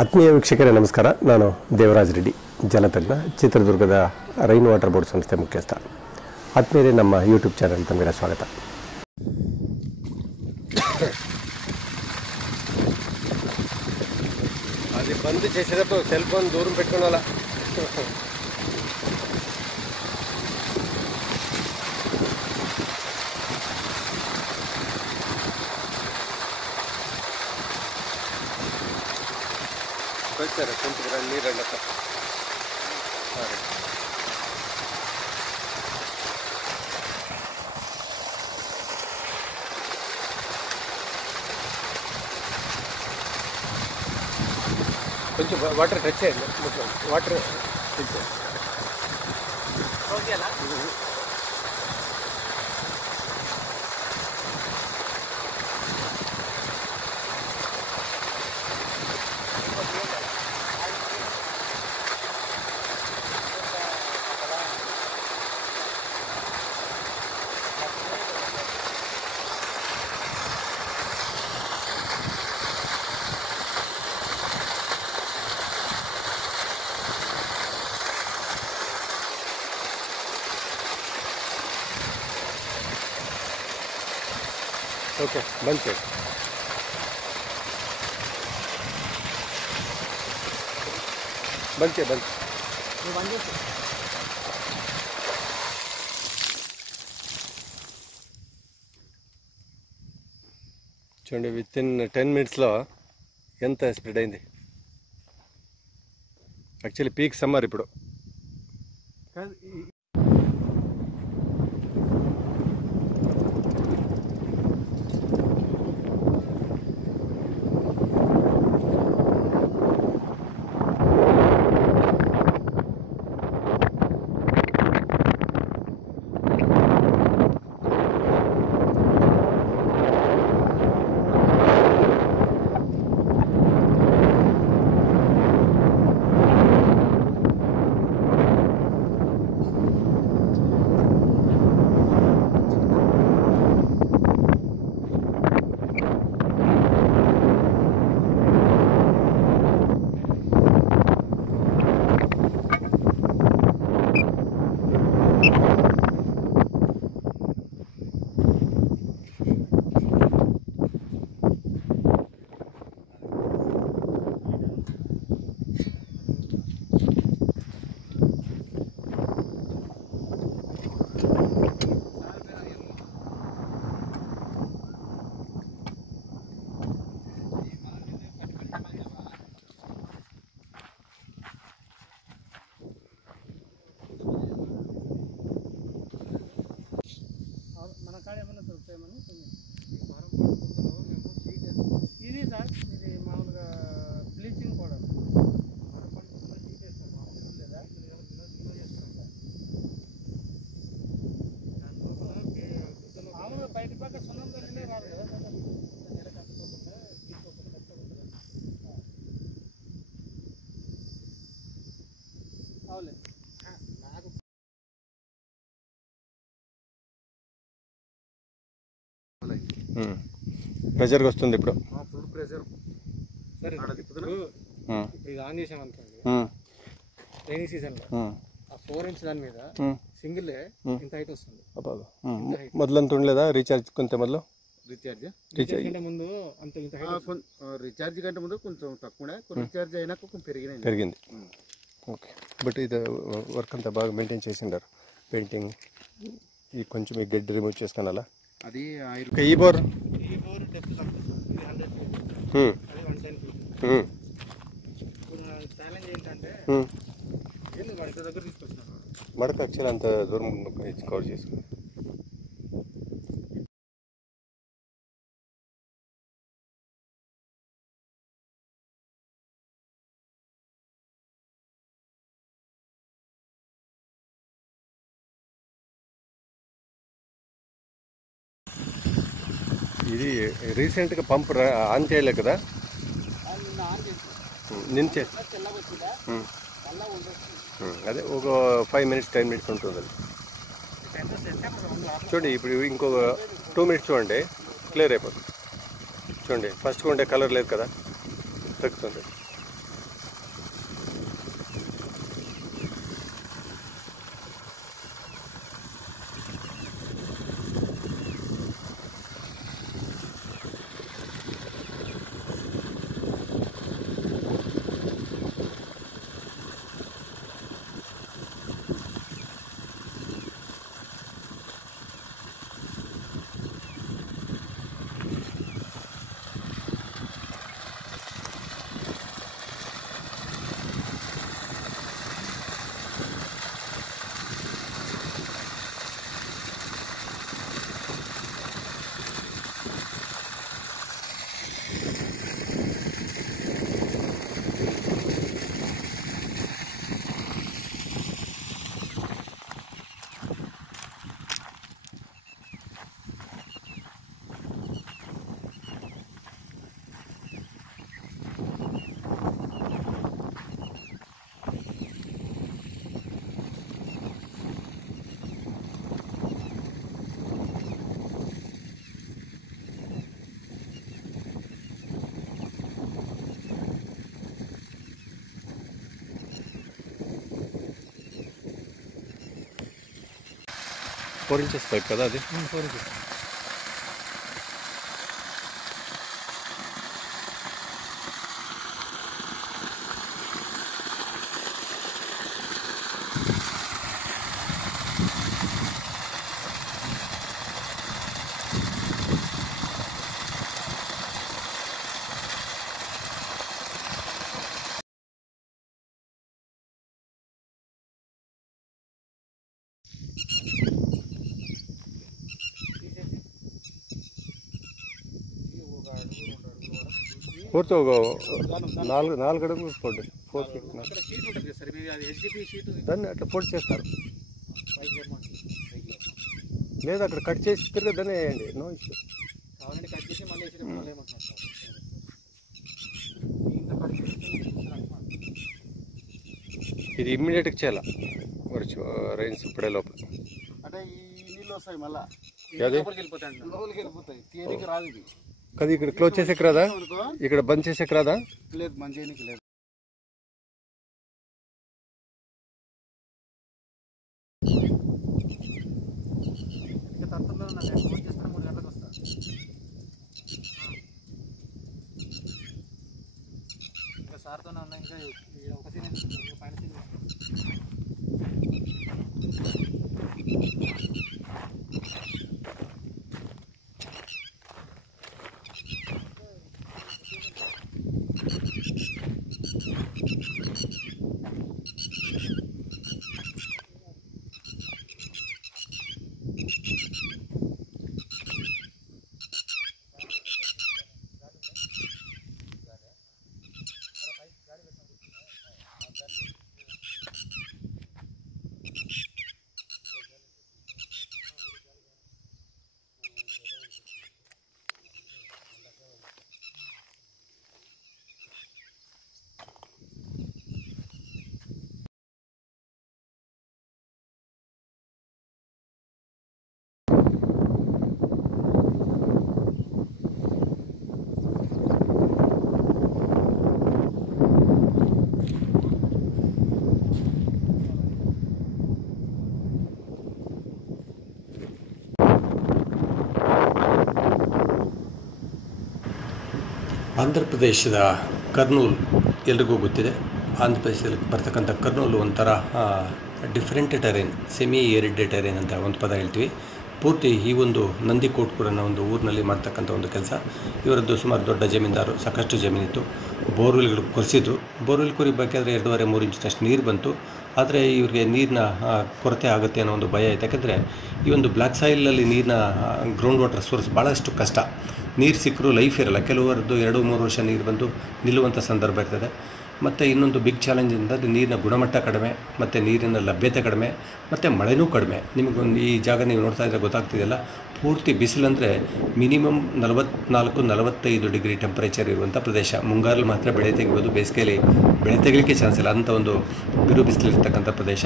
ಆತ್ಮೀಯ ವೀಕ್ಷಕರೇ ನಮಸ್ಕಾರ. ನಾನು ದೇವರಾಜ್ ರೆಡ್ಡಿ, ಜಲತಜ್ಞ, ಚಿತ್ರದುರ್ಗದ ರೈನ್ ವಾಟರ್ ಬೋರ್ಡ್ ಸಂಸ್ಥೆ ಮುಖ್ಯಸ್ಥ. ಆತ್ಮೀಯರೇ, ನಮ್ಮ ಯೂಟ್ಯೂಬ್ ಚಾನಲ್ ತಮಗೆ ಸ್ವಾಗತ. అది బంద్ చేసేటప్పుడు సెల్ ఫోన్ దూరం పెట్టుకోవాలా. వచ్చారా కొంచెం నీరు రండి అట్లా. కొంచెం వాటర్ టచ్ చేయండి, మొత్తం వాటర్ ఓకేనా. ఓకే, బంద్ చేయండి. బంద్ చేయి, బంద్ చూడండి. విత్ ఇన్ 10 minutesలో ఎంత స్ప్రెడ్ అయింది. యాక్చువల్లీ పీక్ సమ్మర్ ఇప్పుడు. ఇది సార్, ఇది మామూలుగా బ్లీచింగ్ పౌడర్ మామూలుగా బయట పక్క సున్నంతో నీళ్ళే రాదు కదా. అవులే, ప్రెషర్కి వస్తుంది ఇప్పుడు. Full pressure sir. ఇప్పుడు ఇది ఆన్ చేసాం అనుకోండి, రైనీ సీజన్లో ఆ 4 inch దాని మీద సింగిల్ ఇంత హైట్ వస్తుంది. మొదలంత ఉండలేదా రీఛార్జ్? కొంత మొదలు రీఛార్జ్ కంటే ముందు అంత ఇంత హైట్, రీఛార్జ్ కంటే ముందు కొంచెం తక్కువ, రీఛార్జ్ అయినాక కొంచెం పెరిగింది. ఓకే, బట్ ఇది వర్క్ అంతా బాగా మెయింటైన్ చేసిండారు. పెయింటింగ్ ఈ కొంచెం ఈ గడ్డి రిమూవ్ చేసుకున్నాలా. అది ఈ బోర్ డెప్త్ తక్కువ, 110 feet. ఛాలెంజ్ ఏంటంటే మడక దగ్గర తీసుకొచ్చినారు. మడక యాక్చువల్ అంత దూరం కవర్ చేసుకుని ఇది రీసెంట్గా పంప్ ఆన్ చేయలే కదా, నేను చేస్తా. అదే ఒక 5 minutes 10 minutes ఉంటుంది అది. చూడండి, ఇప్పుడు ఇంకొక 2 minutes చూడండి, క్లియర్ అయిపోతుంది. చూడండి, ఫస్ట్గా ఉండే కలర్ లేదు కదా, తగ్గుతుంది. 4 inches పైప్ కదా అది? 4 inches. పూర్తి ఒక 4 అడుగులు పోండి. 4 feet దాన్ని అట్లా ఫోల్డ్ చేస్తారు. లేదా అక్కడ కట్ చేసి తిరిగి దాన్ని వేయండి. No issue. ఇది ఇమ్మీడియట్గా చేయాలి రైన్స్ పడే లోపల. అంటే ఈ నీళ్ళు వస్తాయి మళ్ళీ లోపలికి వెళ్ళిపోతాయి. తీయడానికి రాదు ఇది కదా. ఇక్కడ క్లోజ్ చేసేకి రాదా? ఇక్కడ బంద్ చేసేకి రాదా? లేదు, బంద్ చేయడానికి లేదు. ఇంకా తక్కువలో ఉన్నా నేను ఫోన్ చేస్తాను, 3 గంటలకు వస్తా. ఇంకా సార్తోనే ఉన్నా. ఇంకా ఒక సీన్ పైన సీన్ ಆಂಧ್ರಪ್ರದೇಶದ ಕರ್ನೂಲ್ ಎಲ್ರಿಗೂ ಗೊತ್ತಿದೆ. ಆಂಧ್ರಪ್ರದೇಶದಲ್ಲಿ ಬರ್ತಕ್ಕಂಥ ಕರ್ನೂಲು ಒಂಥರ different terrain, semi arid terrain ಅಂತ ಒಂದು ಪದ ಹೇಳ್ತೀವಿ. ಪೂರ್ತಿ ಈ ಒಂದು ನಂದಿಕೋಟ್ಪುರ ಅನ್ನೋ ಒಂದು ಊರಿನಲ್ಲಿ ಮಾಡ್ತಕ್ಕಂಥ ಒಂದು ಕೆಲಸ. ಇವರದ್ದು ಸುಮಾರು ದೊಡ್ಡ ಜಮೀನ್ದಾರು, ಸಾಕಷ್ಟು ಜಮೀನಿತ್ತು. ಬೋರ್ವೆಲ್ಗಳು ಕೊರೆಸಿದ್ರು. ಬೋರ್ವೆಲ್ ಕೊರಿಬೇಕಾದ್ರೆ 2.5-3 ಇಂಚಿನಷ್ಟು ನೀರು ಬಂತು. ಆದರೆ ಇವರಿಗೆ ನೀರಿನ ಕೊರತೆ ಆಗುತ್ತೆ ಅನ್ನೋ ಒಂದು ಭಯ ಇತ್ತು. ಯಾಕಂದರೆ ಈ ಒಂದು ಬ್ಲ್ಯಾಕ್ ಸಾಯಿಲಲ್ಲಿ ನೀರಿನ ಗ್ರೌಂಡ್ ವಾಟರ್ ಸೋರ್ಸ್ ಭಾಳಷ್ಟು ಕಷ್ಟ. ನೀರು ಸಿಕ್ಕರೂ ಲೈಫ್ ಇರಲ್ಲ. ಕೆಲವರದ್ದು 2-3 ವರ್ಷ ನೀರು ಬಂದು ನಿಲ್ಲುವಂಥ ಸಂದರ್ಭ ಇರ್ತದೆ. ಮತ್ತು ಇನ್ನೊಂದು ಬಿಗ್ ಚಾಲೆಂಜ್ ಅಂದರೆ ನೀರಿನ ಗುಣಮಟ್ಟ ಕಡಿಮೆ, ಮತ್ತು ನೀರಿನ ಲಭ್ಯತೆ ಕಡಿಮೆ, ಮತ್ತು ಮಳೆನೂ ಕಡಿಮೆ. ನಿಮಗೊಂದು ಈ ಜಾಗ ನೀವು ನೋಡ್ತಾ ಇದ್ದರೆ ಗೊತ್ತಾಗ್ತಿದೆಯಲ್ಲ, ಪೂರ್ತಿ ಬಿಸಿಲಂದರೆ ಮಿನಿಮಮ್ 44-45 ಡಿಗ್ರಿ ಟೆಂಪರೇಚರ್ ಇರುವಂಥ ಪ್ರದೇಶ. ಮುಂಗಾರಲ್ಲಿ ಮಾತ್ರ ಬೆಳೆ ತೆಗಿಬೋದು, ಬೇಸಿಗೆಯಲ್ಲಿ ಬೆಳೆ ತೆಗಲಿಕ್ಕೆ ಚಾನ್ಸ್ ಇಲ್ಲ, ಅಂಥ ಒಂದು ಬಿರು ಬಿಸಿಲಿರ್ತಕ್ಕಂಥ ಪ್ರದೇಶ.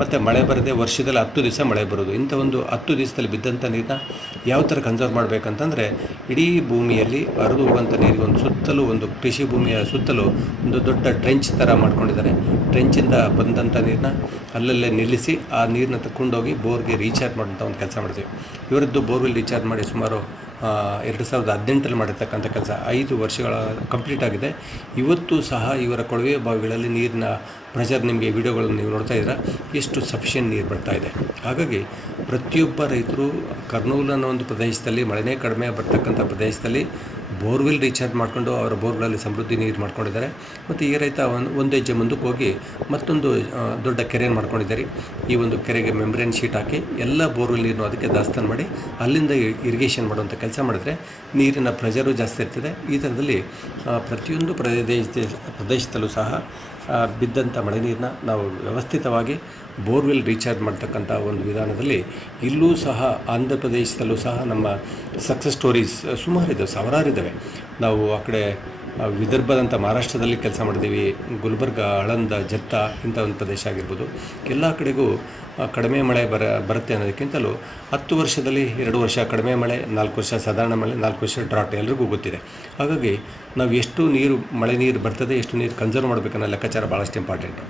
ಮತ್ತು ಮಳೆ ಬರದೆ ವರ್ಷದಲ್ಲಿ 10 ದಿವಸ ಮಳೆ ಬರೋದು. ಇಂಥ ಒಂದು 10 ದಿವಸದಲ್ಲಿ ಬಿದ್ದಂಥ ನೀರನ್ನ ಯಾವ ಥರ ಕನ್ಸರ್ವ್ ಮಾಡಬೇಕಂತಂದರೆ, ಇಡೀ ಭೂಮಿಯಲ್ಲಿ ಹರಿದು ಹೋಗುವಂಥ ನೀರಿಗೆ ಒಂದು ಸುತ್ತಲೂ, ಒಂದು ಕೃಷಿ ಭೂಮಿಯ ಸುತ್ತಲೂ ಒಂದು ದೊಡ್ಡ ಟ್ರೆಂಚ್ ಥರ ಮಾಡ್ಕೊಂಡಿದ್ದಾರೆ. ಟ್ರೆಂಚಿಂದ ಬಂದಂಥ ನೀರನ್ನ ಅಲ್ಲಲ್ಲೇ ನಿಲ್ಲಿಸಿ ಆ ನೀರನ್ನ ತಗೊಂಡೋಗಿ ಬೋರ್ಗೆ ರೀಚಾರ್ಜ್ ಮಾಡೋಂಥ ಒಂದು ಕೆಲಸ ಮಾಡ್ತೀವಿ. ಇವರದ್ದು ಬೋರ್ವೆಲ್ ರೀಚಾರ್ಜ್ ಮಾಡಿ ಸುಮಾರು 2018 ಮಾಡಿರ್ತಕ್ಕಂಥ ಕೆಲಸ 5 ವರ್ಷಗಳ ಕಂಪ್ಲೀಟ್ ಆಗಿದೆ. ಇವತ್ತು ಸಹ ಇವರ ಕೊಳವೆ ಬಾವಿಗಳಲ್ಲಿ ನೀರಿನ ಪ್ರೆಷರ್, ನಿಮಗೆ ವಿಡಿಯೋಗಳನ್ನು ನೀವು ನೋಡ್ತಾ ಇದ್ದೀರಾ, ಎಷ್ಟು ಸಫಿಷಿಯೆಂಟ್ ನೀರು ಬರ್ತಾ ಇದೆ. ಹಾಗಾಗಿ ಪ್ರತಿಯೊಬ್ಬ ರೈತರು ಕರ್ನೂಲ್ ಅನ್ನೋ ಒಂದು ಪ್ರದೇಶದಲ್ಲಿ, ಮಳೆನೇ ಕಡಿಮೆ ಬರ್ತಕ್ಕಂಥ ಪ್ರದೇಶದಲ್ಲಿ ಬೋರ್ವೆಲ್ ರೀಚಾರ್ಜ್ ಮಾಡಿಕೊಂಡು ಅವರ ಬೋರ್ಗಳಲ್ಲಿ ಸಮೃದ್ಧಿ ನೀರು ಮಾಡ್ಕೊಂಡಿದ್ದಾರೆ. ಮತ್ತು ಈ ರೈತ ಒಂದು ಹೆಜ್ಜೆ ಮುಂದಕ್ಕೆ ಹೋಗಿ ಮತ್ತೊಂದು ದೊಡ್ಡ ಕೆರೆಯನ್ನು ಮಾಡ್ಕೊಂಡಿದ್ದಾರೆ. ಈ ಒಂದು ಕೆರೆಗೆ ಮೆಂಬ್ರೇನ್ ಶೀಟ್ ಹಾಕಿ ಎಲ್ಲ ಬೋರ್ವೆಲ್ ನೀರನ್ನು ಅದಕ್ಕೆ ದಾಸ್ತಾನು ಮಾಡಿ ಅಲ್ಲಿಂದ ಇರಿಗೇಷನ್ ಮಾಡುವಂಥ ಕೆಲಸ ಮಾಡಿದ್ರೆ ನೀರಿನ ಪ್ರೆಷರು ಜಾಸ್ತಿ ಇರ್ತದೆ. ಈ ಥರದಲ್ಲಿ ಪ್ರತಿಯೊಂದು ಪ್ರದೇಶದಲ್ಲೂ ಸಹ ಬಿದ್ದಂಥ ಮಳೆ ನೀರನ್ನ ನಾವು ವ್ಯವಸ್ಥಿತವಾಗಿ ಬೋರ್ವೆಲ್ ರೀಚಾರ್ಜ್ ಮಾಡ್ತಕ್ಕಂಥ ಒಂದು ವಿಧಾನದಲ್ಲಿ ಇಲ್ಲೂ ಸಹ ಆಂಧ್ರ ಪ್ರದೇಶದಲ್ಲೂ ಸಹ ನಮ್ಮ ಸಕ್ಸಸ್ ಸ್ಟೋರೀಸ್ ಸುಮಾರಿದ್ದಾವೆ, ಸಾವಿರಾರು ಇದ್ದಾವೆ. ನಾವು ಆ ಕಡೆ ವಿದರ್ಭದಂಥ ಮಹಾರಾಷ್ಟ್ರದಲ್ಲಿ ಕೆಲಸ ಮಾಡಿದ್ದೀವಿ. ಗುಲ್ಬರ್ಗ, ಆಳಂದ, ಜತ್ತ ಇಂಥ ಒಂದು ಪ್ರದೇಶ ಆಗಿರ್ಬೋದು. ಎಲ್ಲ ಕಡೆಗೂ ಕಡಿಮೆ ಮಳೆ ಬರುತ್ತೆ ಅನ್ನೋದಕ್ಕಿಂತಲೂ 10 ವರ್ಷದಲ್ಲಿ 2 ವರ್ಷ ಕಡಿಮೆ ಮಳೆ, 4 ವರ್ಷ ಸಾಧಾರಣ ಮಳೆ, 4 ವರ್ಷ ಡ್ರಾಟ್ ಎಲ್ರಿಗೂ ಗೊತ್ತಿದೆ. ಹಾಗಾಗಿ ನಾವು ಎಷ್ಟು ನೀರು, ಮಳೆ ನೀರು ಬರ್ತದೆ, ಎಷ್ಟು ನೀರು ಕನ್ಸರ್ವ್ ಮಾಡಬೇಕನ್ನೋ ಲೆಕ್ಕಾಚಾರ ಭಾಳಷ್ಟು ಇಂಪಾರ್ಟೆಂಟ್.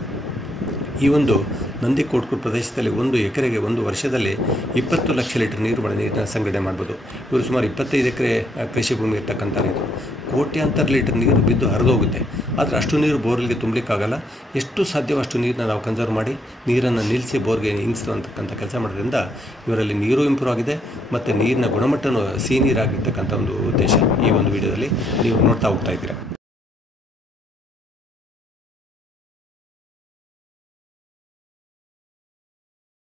ಈ ಒಂದು ನಂದಿಕೋಟ್ಕೂರು ಪ್ರದೇಶದಲ್ಲಿ 1 ಎಕರೆಗೆ 1 ವರ್ಷದಲ್ಲಿ 20 ಲಕ್ಷ ಲೀಟರ್ ಮಳೆ ನೀರನ್ನ ಸಂಗ್ರಹಣೆ ಮಾಡ್ಬೋದು. ಇವರು ಸುಮಾರು 25 ಎಕರೆ ಕೃಷಿ ಭೂಮಿ ಇರ್ತಕ್ಕಂಥ ರೈತರು. ಕೋಟ್ಯಾಂತರ ಲೀಟರ್ ನೀರು ಬಿದ್ದು ಹರಿದೋಗುತ್ತೆ. ಆದರೆ ಅಷ್ಟು ನೀರು ಬೋರ್ವೆಲ್ಗೆ ತುಂಬಲಿಕ್ಕಾಗಲ್ಲ. ಎಷ್ಟು ಸಾಧ್ಯವೋ ಅಷ್ಟು ನೀರನ್ನ ನಾವು ಕನ್ಸರ್ವ್ ಮಾಡಿ ನೀರನ್ನು ನಿಲ್ಲಿಸಿ ಬೋರ್ಗೆ ಇಂಗಿಸ್ತಕ್ಕಂಥ ಕೆಲಸ ಮಾಡೋದ್ರಿಂದ ಇವರಲ್ಲಿ ನೀರು ಇಂಪ್ರೂವ್ ಆಗಿದೆ ಮತ್ತು ನೀರಿನ ಗುಣಮಟ್ಟನೂ ಸಿಹಿ ನೀರಾಗಿರ್ತಕ್ಕಂಥ ಒಂದು ಉದ್ದೇಶ ಈ ಒಂದು ವಿಡಿಯೋದಲ್ಲಿ ನೀವು ನೋಡ್ತಾ ಹೋಗ್ತಾ ಇದ್ದೀರಾ.